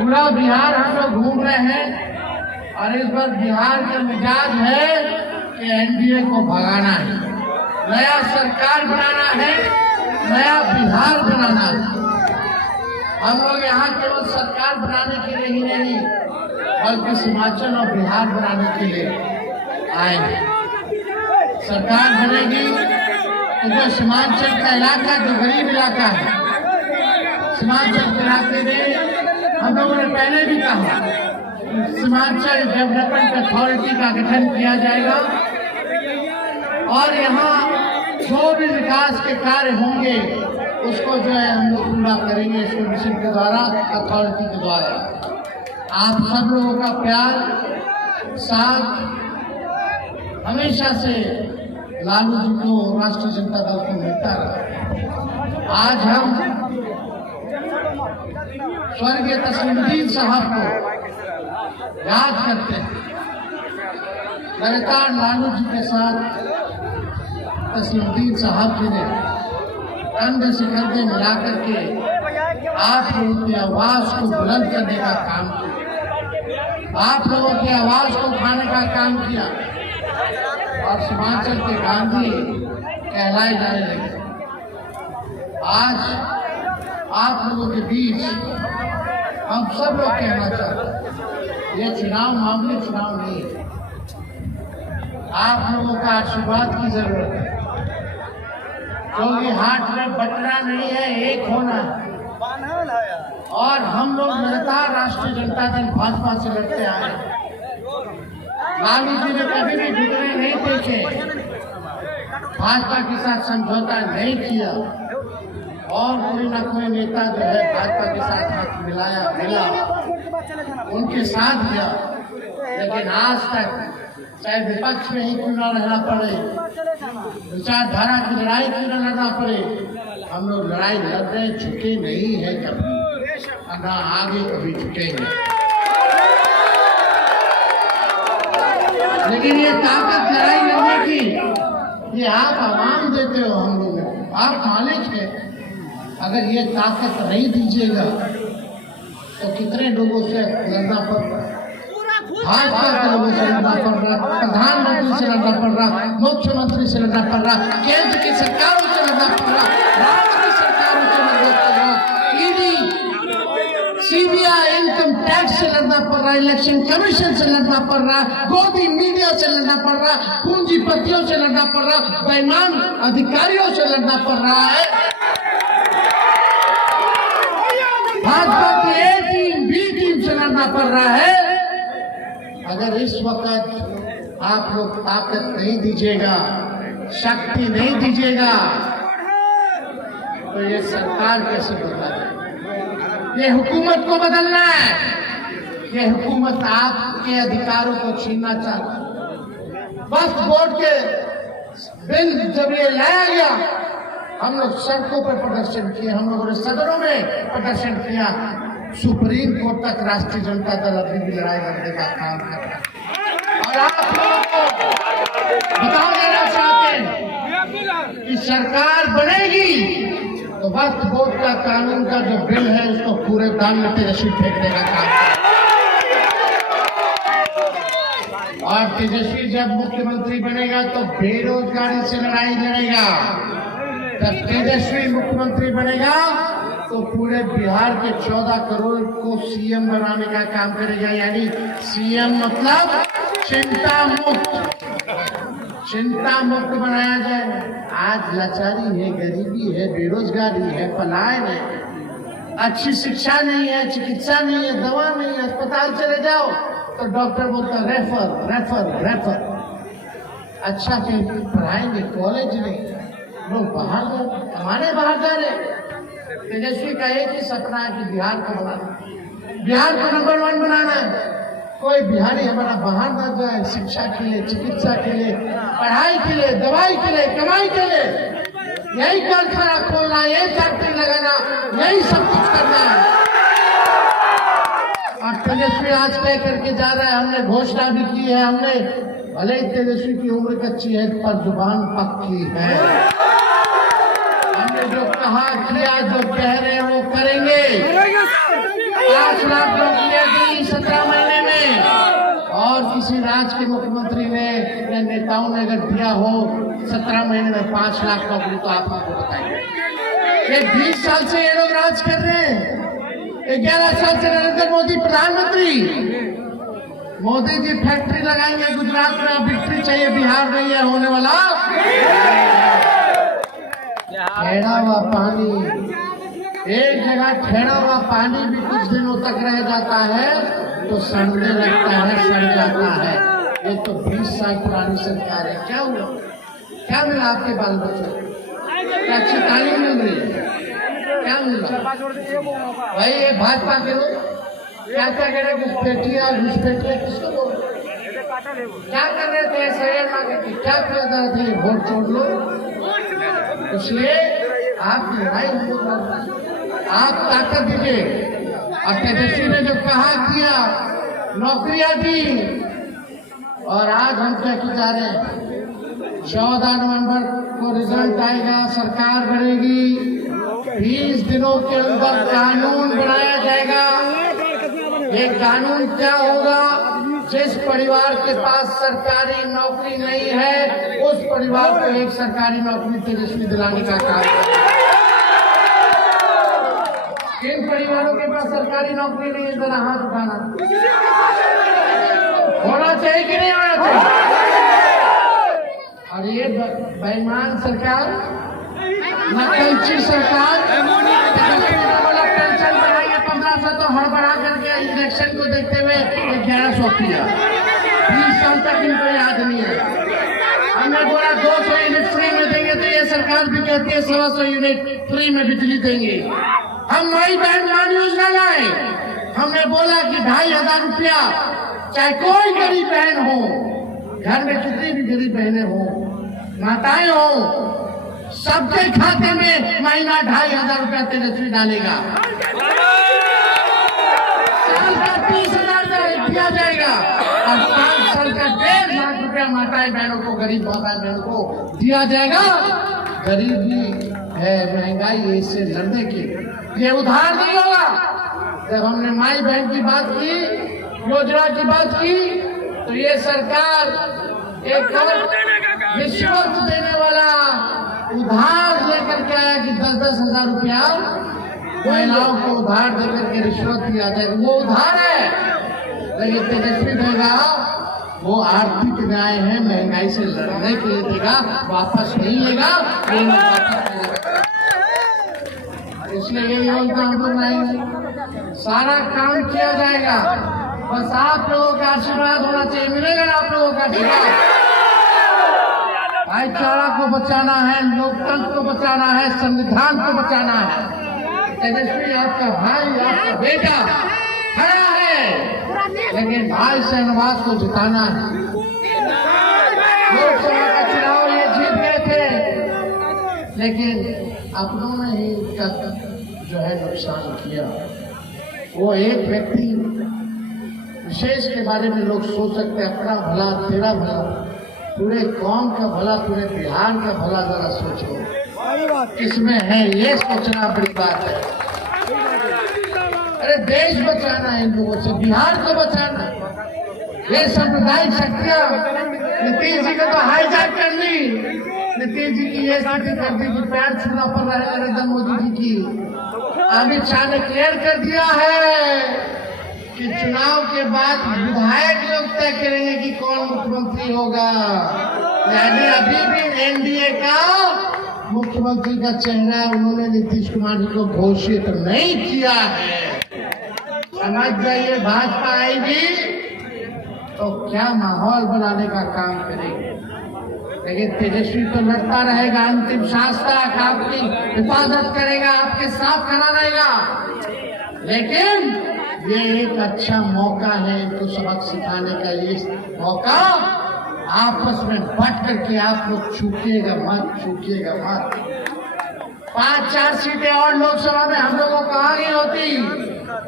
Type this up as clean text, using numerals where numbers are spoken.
पूरा बिहार हम लोग घूम रहे हैं और इस बार बिहार का मिजाज है कि एनडीए को भगाना है, नया सरकार बनाना है, नया बिहार बनाना है। हम लोग यहाँ केवल सरकार बनाने के लिए ही नहीं बल्कि हिमाचल और बिहार बनाने के लिए आए हैं। सरकार बनेगी तो जो सीमांचल का इलाका, जो गरीब इलाका है, सीमांचल के इलाके में हम लोगों ने पहले भी कहा सीमांचल डेवलपमेंट अथॉरिटी का गठन किया जाएगा और यहाँ जो भी विकास के कार्य होंगे उसको जो है हम लोग पूरा करेंगे इस कमीशन के द्वारा, अथॉरिटी के द्वारा। आप सब लोगों का प्यार साथ हमेशा से लालू जी को, राष्ट्रीय जनता दल को मिलता रहा। आज हम स्वर्गीय तस्लीमुद्दीन साहब को याद करते हैं। लगातार लालू जी के साथ तस्लीमुद्दीन साहब जी ने कंधे से कंधे मिलाकर के आप लोगों की आवाज को बुलंद करने का काम किया, आप लोगों की आवाज को उठाने का काम किया और सीमांचल के गांधी कहलाए जाने लगे। आज आप लोगों के बीच हम सब लोग कहना चाहते हैं, ये चुनाव मामूली चुनाव नहीं है। आप लोगों का आशीर्वाद की जरूरत है, क्योंकि हाथ में बटना नहीं है, एक होना है। और हम लोग लगातार राष्ट्रीय जनता दल भाजपा से लड़ते आए हैं। लालू जी ने कभी भी घुटने नहीं देखे, भाजपा के साथ समझौता नहीं किया और कोई ना कोई नेता जो है भाजपा के साथ हाथ मिला उनके साथ गया। लेकिन आज तक चाहे विपक्ष में ही क्यों न रहना पड़े, विचारधारा की लड़ाई क्यों न लड़ना पड़े, हम लोग लड़ाई लड़ रहे, झुके नहीं है कभी, ना आगे कभी झुकेंगे। लेकिन ये ताकत लड़ाई लड़ने की ये आप आवाम देते हो हम लोगों को, आप मालिक है। अगर ये ताकत नहीं दीजिएगा तो कितने लोगों से लड़ना पड़ रहा है, भाजपा के लोगों से लड़ना पड़ रहा, प्रधानमंत्री से लड़ना पड़ रहा, मुख्यमंत्री से लड़ना पड़ रहा, केंद्र की सरकारों से लड़ना पड़ रहा, राज्य की सरकारों से लड़ना पड़ रहा, ईडी, सीबीआई, इनकम टैक्स से लड़ना पड़ रहा, इलेक्शन कमीशन से लड़ना पड़ रहा, गोदी मीडिया से लड़ना पड़ रहा, पूंजीपतियों से लड़ना पड़ रहा, बेईमान अधिकारियों से लड़ना पड़ रहा है। भाजपा की ए टीम, बी टीम से लड़ना पड़ रहा है। अगर इस वक्त आप लोग ताकत नहीं दीजिएगा, शक्ति नहीं दीजिएगा तो ये सरकार कैसे बदलेगी? ये हुकूमत को बदलना है। ये हुकूमत आपके अधिकारों को छीनना चाहती है। वक्फ बोर्ड के बिल जब ये लाया गया, हम लोग सड़कों पर प्रदर्शन किए, हम लोगों ने सदनों में प्रदर्शन किया, सुप्रीम कोर्ट तक राष्ट्रीय जनता दल अपनी भी लड़ाई लड़ने का काम कर रहा है। और आप लोगों को बता देना चाहते हैं कि सरकार बनेगी तो वक्फ बोर्ड का कानून का जो बिल है उसको पूरे दाम में तेजस्वी फेंकने का काम करेगा। और तेजस्वी जब मुख्यमंत्री बनेगा तो बेरोजगारी से लड़ाई लड़ेगा। जब तेजस्वी मुख्यमंत्री बनेगा तो पूरे बिहार के 14 करोड़ को सीएम बनाने का काम करेगा। यानी सीएम मतलब चिंता मुक्त बनाया जाए। आज लाचारी है, गरीबी है, बेरोजगारी है, पलायन है, अच्छी शिक्षा नहीं है, चिकित्सा नहीं है, दवा नहीं है। अस्पताल चले जाओ तो डॉक्टर बोलता रेफर। अच्छा कहीं पढ़ाएंगे, कॉलेज नहीं, लोग बाहर कमाने बाहर जा रहे। तेजस्वी का एक ही सपना है कि बिहार को बनाना, बिहार को नंबर 1 बनाना है। कोई बिहारी हमारा बाहर ना जाए, शिक्षा के लिए, चिकित्सा के लिए, पढ़ाई के लिए, दवाई के लिए, कमाई के लिए। यही कारखाना खोलना, यही फैक्ट्री लगाना, यही सब कुछ करना है। और तेजस्वी आज तय करके जा रहा है, हमने घोषणा भी की है, हमने भले ही तेजस्वी की उम्र कच्ची है पर जुबान पक्की है। हमने जो कहा किया, जो कह रहे हैं वो करेंगे। 5 लाख नौकरियां दी 17 महीने में, और किसी राज्य के मुख्यमंत्री ने या नेताओं ने अगर दिया हो 17 महीने में 5 लाख नौकरी, तो आप हमको बताइए। ये 20 साल से ये लोग राज कर रहे हैं। 11 साल से नरेंद्र मोदी प्रधानमंत्री। मोदी जी फैक्ट्री लगाएंगे गुजरात में, अब विक्ट्री चाहिए बिहार में, ये होने वाला ठहरा हुआ पानी, एक जगह ठहरा हुआ पानी भी कुछ दिनों तक रह जाता है तो सड़ने लगता है, सड़ जाता है। ये तो 20 साल पुरानी सरकार है। क्या हुआ? क्या मिला आपके बाल बच्चों को? क्या अच्छी तालीम मिल रही है? क्या मिल रहा है? भाई ये भाजपा के लोग क्या क्या कह रहे, घुसपैठिया घुसपैठिया किसको बोल रहे? क्या कर रहे थे? शेयर मार्केट की क्या किया जा रहा था? वोट छोड़ लो, इसलिए आप लड़ाई आप ताकत दीजिए। और तेजस्वी ने जो कहा किया, नौकरियां दी, और आज हम क्या जा रहे हैं? 14 नवंबर को रिजल्ट आएगा, सरकार बनेगी, 20 दिनों के अंदर कानून बनाया जाएगा। ये कानून क्या होगा? जिस परिवार के पास सरकारी नौकरी नहीं है, उस परिवार को एक सरकारी नौकरी तेजस्वी दिलाने का काम है। किन परिवारों के पास सरकारी नौकरी नहीं है, जरा हाथ उठाना। होना चाहिए कि नहीं होना चाहिए? और ये बेईमान सरकार, नकलची सरकार, पेंशन बढ़ाएंगे 1500, तो हड़बड़ा करके इलेक्शन को देखते हुए 1100 किया। 20 साल तक इनको याद नहीं है। हमने बोला 200 यूनिट फ्री में देंगे, तो ये सरकार भी कहती है 125 यूनिट फ्री में बिजली देंगे। हम माई बहन मान योजना लाए, हमने बोला कि 2500 रुपया, चाहे कोई गरीब बहन हो, घर में कितनी भी गरीब बहनें हो, माताएं हो, सबके खाते में महीना 2500 रुपया तेजस्वी डालेगा। साल का 30,000 दिया जाएगा, और 5 साल का 1.5 लाख रुपया माताएं बहनों को, गरीब माताएं बहनों को दिया जाएगा। गरीबी है, महंगाई है, इससे लड़ने के ये उधार नहीं होगा। जब हमने माई बहन की बात की, योजना की बात की, तो ये सरकार एक रिश्वत देने वाला उधार लेकर के आया कि 10-10 हजार रुपया महिलाओं को उधार देकर के रिश्वत दिया जाएगा। वो उधार है, लेकिन तेजस्वी देगा वो आर्थिक न्याय है, महंगाई से लड़ने के लिए देगा, वापस नहीं लेगा। इसलिए ये योजना हम लोग लाएंगे, सारा काम किया जाएगा। बस आप लोगों का आशीर्वाद होना चाहिए। मिलेगा ना आप लोगों का आशीर्वाद? भाईचारा को बचाना है, लोकतंत्र को बचाना है, संविधान को बचाना है। तेजस्वी आपका भाई, आपका बेटा खड़ा है, लेकिन भाई शहनवाज को जिताना है। लोकसभा का चुनाव ये जीत गए थे, लेकिन अपनों ने ही जो है नुकसान किया। वो एक व्यक्ति विशेष के बारे में लोग सोच सकते हैं, अपना भला तेरा भला, पूरे कौम का भला, पूरे बिहार का भला जरा सोचो किसमें है, ये सोचना बड़ी बात है। अरे देश बचाना है इन लोगों से, बिहार को बचाना है। ये सांप्रदायिक शक्तियां नीतीश जी को तो हाईजैक कर ली। नीतीश जी की ये स्थिति कर दी कि पैर छूना पड़ रहा है नरेंद्र मोदी जी की। अमित शाह ने क्लियर कर दिया है कि चुनाव के बाद विधायक लोग तय करेंगे कि कौन मुख्यमंत्री होगा। यानी अभी भी एनडीए का मुख्यमंत्री का चेहरा उन्होंने नीतीश कुमार जी को घोषित नहीं किया है। समझ जाइए, भाजपा आएगी तो क्या माहौल बनाने का काम करेगी। लेकिन तेजस्वी तो लड़ता रहेगा, अंतिम सांस तक आपकी हिफाजत करेगा, आपके साथ खड़ा रहेगा। लेकिन ये एक अच्छा मौका है इनको सबक सिखाने का। ये मौका आपस में बट करके आप लोग छूटिएगा मत। 5-4 सीटें और लोकसभा में हम लोगों को आ गई होती